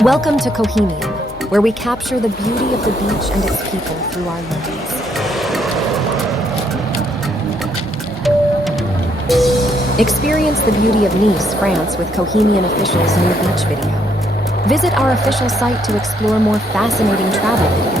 Welcome to Kohemian, where we capture the beauty of the beach and its people through our lens. Experience the beauty of Nice, France with Kohemian Official's new beach video. Visit our official site to explore more fascinating travel videos.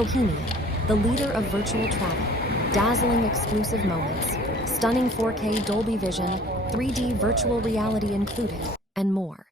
Kohemian, the leader of virtual travel, dazzling exclusive moments, stunning 4K Dolby Vision, 3D virtual reality included, and more.